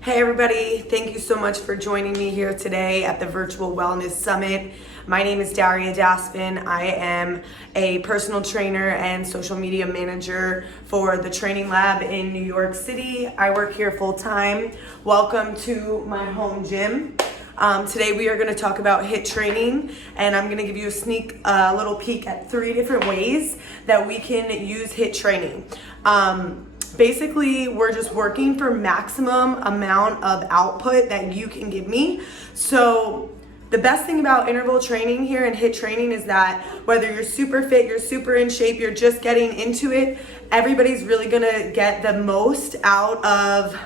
Hey everybody, thank you so much for joining me here today at the Virtual Wellness Summit. My name is Daria Daspin. I am a personal trainer and social media manager for the Training Lab in New York City. I work here full time. Welcome to my home gym. Today we are going to talk about HIIT training, and I'm going to give you a little peek at 3 different ways that we can use HIIT training. Basically, we're just working for maximum amount of output that you can give me. So the best thing about interval training here and HIIT training is that whether you're super fit, you're super in shape, you're just getting into it, everybody's really gonna get the most out of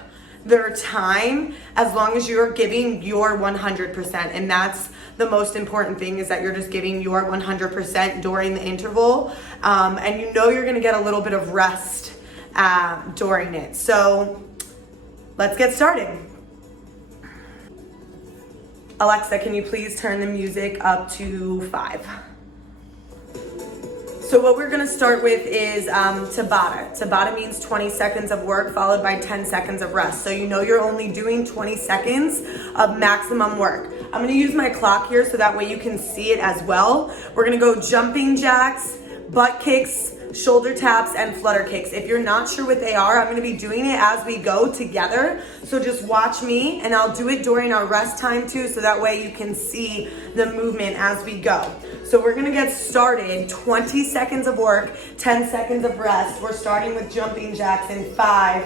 their time as long as you're giving your 100%. And that's the most important thing, is that you're just giving your 100% during the interval. And you know you're gonna get a little bit of rest during it. So let's get started. Alexa, can you please turn the music up to 5? So what we're gonna start with is Tabata. Tabata means 20 seconds of work followed by 10 seconds of rest. So you know you're only doing 20 seconds of maximum work. I'm gonna use my clock here so that way you can see it as well. We're gonna go jumping jacks, butt kicks, shoulder taps, and flutter kicks. If you're not sure what they are, I'm gonna be doing it as we go together. So just watch me, and I'll do it during our rest time too, so that way you can see the movement as we go. So we're gonna get started. 20 seconds of work, 10 seconds of rest. We're starting with jumping jacks in 5,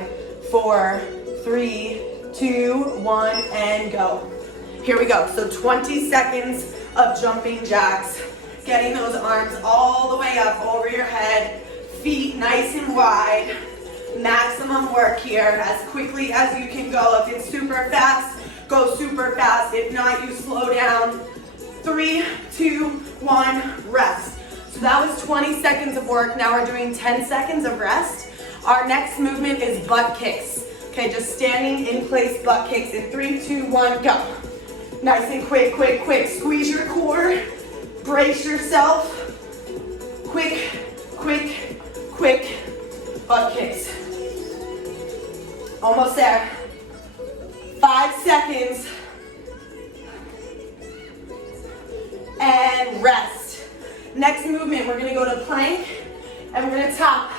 4, 3, 2, 1, and go. Here we go. So 20 seconds of jumping jacks. Getting those arms all the way up over your head, feet nice and wide. Maximum work here, as quickly as you can go. If it's super fast, go super fast. If not, you slow down. 3, 2, 1, rest. So that was 20 seconds of work. Now we're doing 10 seconds of rest. Our next movement is butt kicks. Okay, just standing in place butt kicks in 3, 2, 1, go. Nice and quick, quick, quick. Squeeze your core. Brace yourself. Quick, quick, quick butt kicks. Almost there. 5 seconds. And rest. Next movement, we're gonna go to plank, and we're gonna tap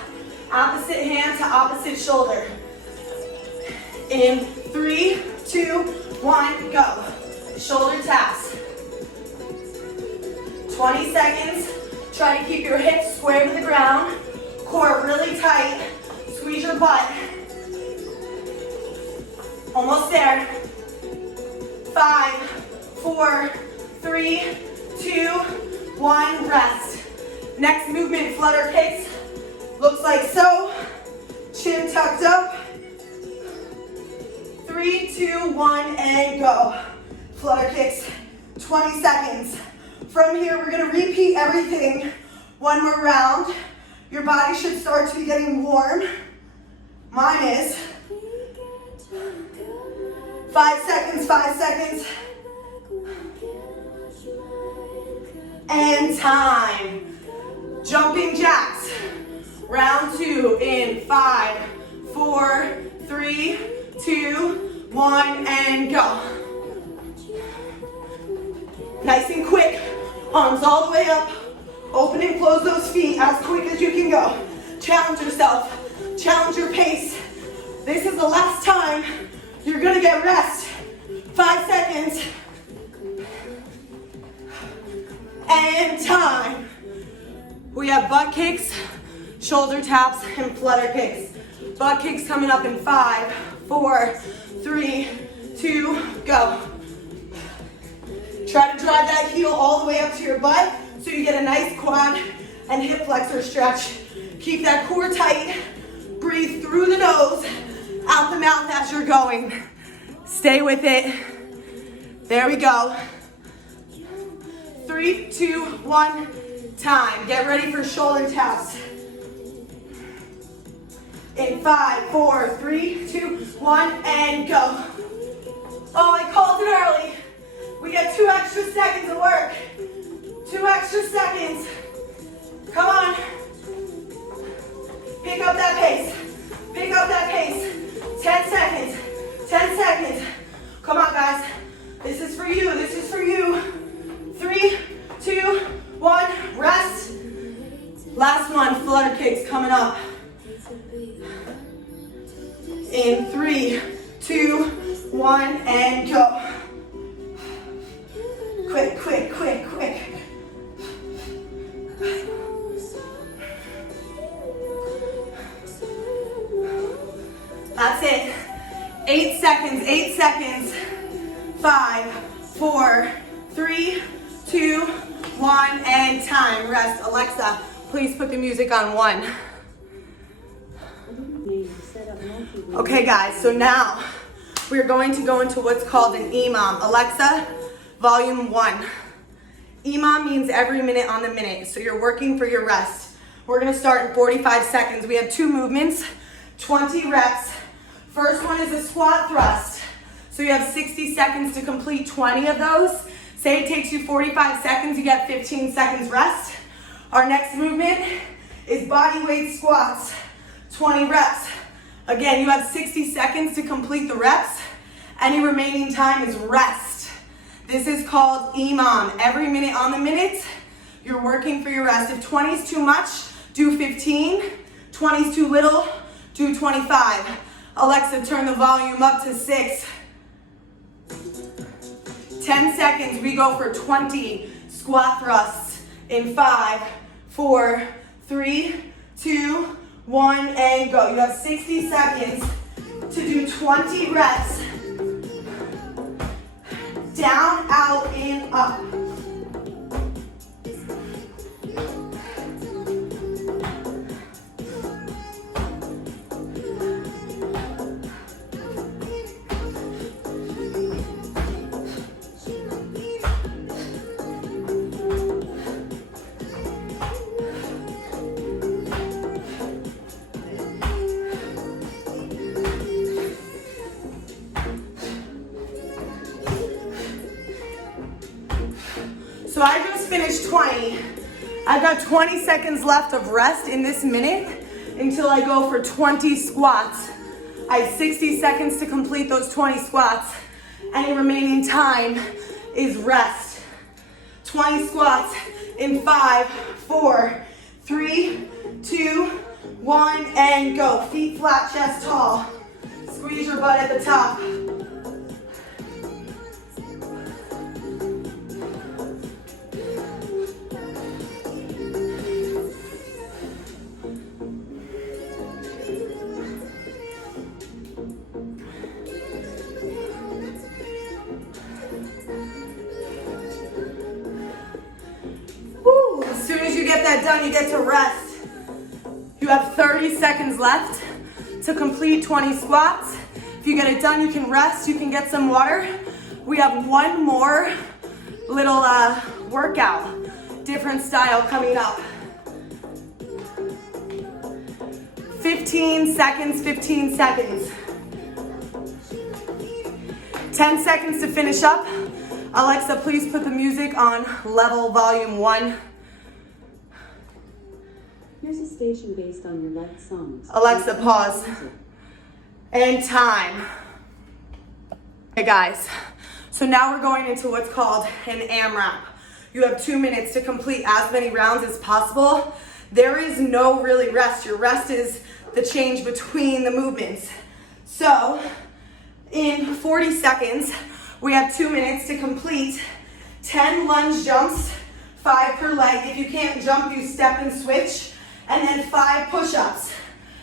opposite hand to opposite shoulder. In 3, 2, 1, go. Shoulder taps. 20 seconds. Try to keep your hips square to the ground. Core really tight. Squeeze your butt. Almost there. 5, 4, 3, 2, 1, rest. Next movement, flutter kicks. Looks like so. Chin tucked up. 3, 2, 1, and go. Flutter kicks, 20 seconds. From here, we're gonna repeat everything one more round. Your body should start to be getting warm. Mine is. 5 seconds, 5 seconds. And time. Jumping jacks. Round 2 in 5, 4, 3, 2, 1, and go. Nice and quick. Arms all the way up. Open and close those feet as quick as you can go. Challenge yourself. Challenge your pace. This is the last time you're gonna get rest. 5 seconds. And time. We have butt kicks, shoulder taps, and flutter kicks. Butt kicks coming up in 5, 4, 3, 2, go. Try to drive that heel all the way up to your butt so you get a nice quad and hip flexor stretch. Keep that core tight. Breathe through the nose, out the mouth as you're going. Stay with it. There we go. 3, 2, 1, time. Get ready for shoulder taps. In 5, 4, 3, 2, 1, and go. Oh, I called it early. We get 2 extra seconds of work. 2 extra seconds. Come on. Last one, flutter kicks coming up. In 3, 2, 1, and go. Quick, quick, quick, quick. That's it. 8 seconds, 8 seconds. 5, 4, 3, 2, 1, and time. Rest. Alexa, please put the music on 1. Okay guys, so now we're going to go into what's called an EMOM. Alexa, volume 1. EMOM means every minute on the minute, so you're working for your rest. We're gonna start in 45 seconds. We have 2 movements, 20 reps. First one is a squat thrust. So you have 60 seconds to complete 20 of those. Say it takes you 45 seconds, you get 15 seconds rest. Our next movement is body weight squats, 20 reps. Again, you have 60 seconds to complete the reps. Any remaining time is rest. This is called EMOM. Every minute on the minute, you're working for your rest. If 20 is too much, do 15. 20 is too little, do 25. Alexa, turn the volume up to 6. 10 seconds, we go for 20 squat thrusts in 5, 4, 3, 2, 1, and go. You have 60 seconds to do 20 reps. Down, out, in, up. So I just finished 20. I've got 20 seconds left of rest in this minute until I go for 20 squats. I have 60 seconds to complete those 20 squats. Any remaining time is rest. 20 squats in 5, 4, 3, 2, 1, and go. Feet flat, chest tall. Squeeze your butt at the top. As soon as you get that done, you get to rest. You have 30 seconds left to complete 20 squats. If you get it done, you can rest, you can get some water. We have one more little workout, different style coming up. 15 seconds, 15 seconds. 10 seconds to finish up. Alexa, please put the music on level volume 1. Here's a station based on your liked songs. Alexa, pause. And time. Hey guys, so now we're going into what's called an AMRAP. You have 2 minutes to complete as many rounds as possible. There is no really rest. Your rest is the change between the movements. So in 40 seconds, we have 2 minutes to complete 10 lunge jumps, 5 per leg. If you can't jump, you step and switch, and then 5 push-ups.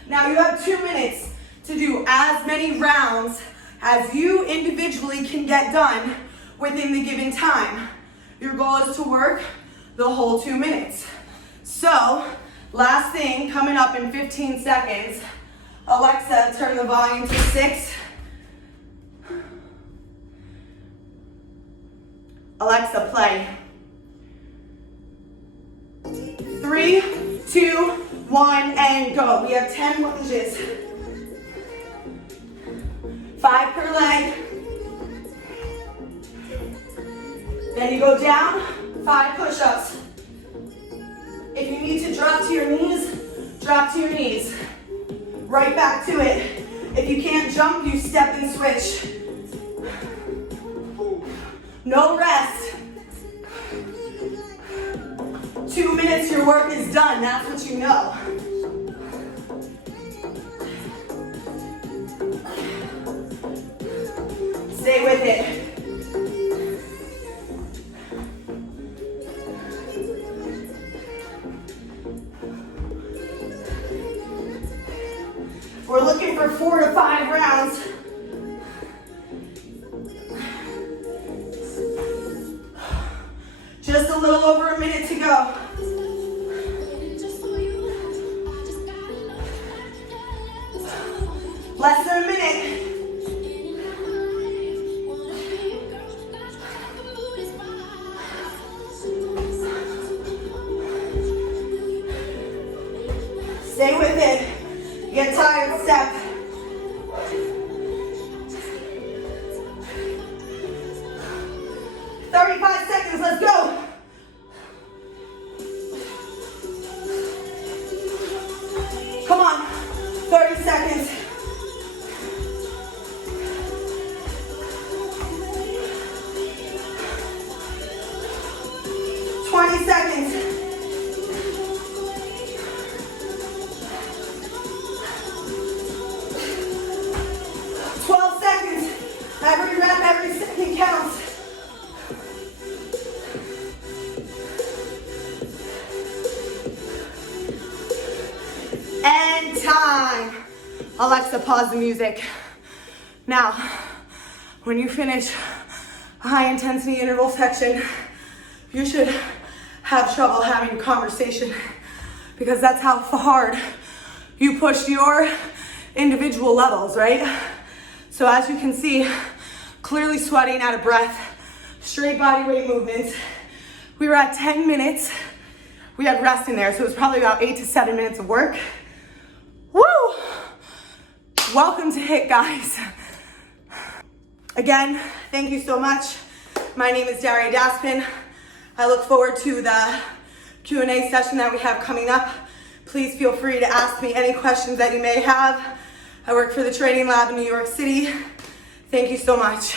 Now you have 2 minutes to do as many rounds as you individually can get done within the given time. Your goal is to work the whole 2 minutes. So, last thing coming up in 15 seconds. Alexa, turn the volume to 6. Alexa, play. 3, 2, 1, and go. We have 10 lunges. 5 per leg. Then you go down, 5 push-ups. If you need to drop to your knees, drop to your knees. Right back to it. If you can't jump, you step and switch. No rest. 2 2 minutes, your work is done. That's what you know. Stay with it. We're looking for 4 to 5 rounds. Just a little over a minute to go. Less than a minute. Stay with it. Get tired, step. Let's go. Come on, 30 seconds. Seconds. 12 seconds. Every rep, every second counts. And time. Alexa, pause the music. Now, when you finish a high intensity interval section, you should have trouble having a conversation because that's how hard you push your individual levels, right? So as you can see, clearly sweating, out of breath, straight body weight movements. We were at 10 minutes. We had rest in there, so it was probably about 8 to 7 minutes of work. Woo! Welcome to HIIT, guys. Again, thank you so much. My name is Daria Daspin. I look forward to the Q&A session that we have coming up. Please feel free to ask me any questions that you may have. I work for the Training Lab in New York City. Thank you so much.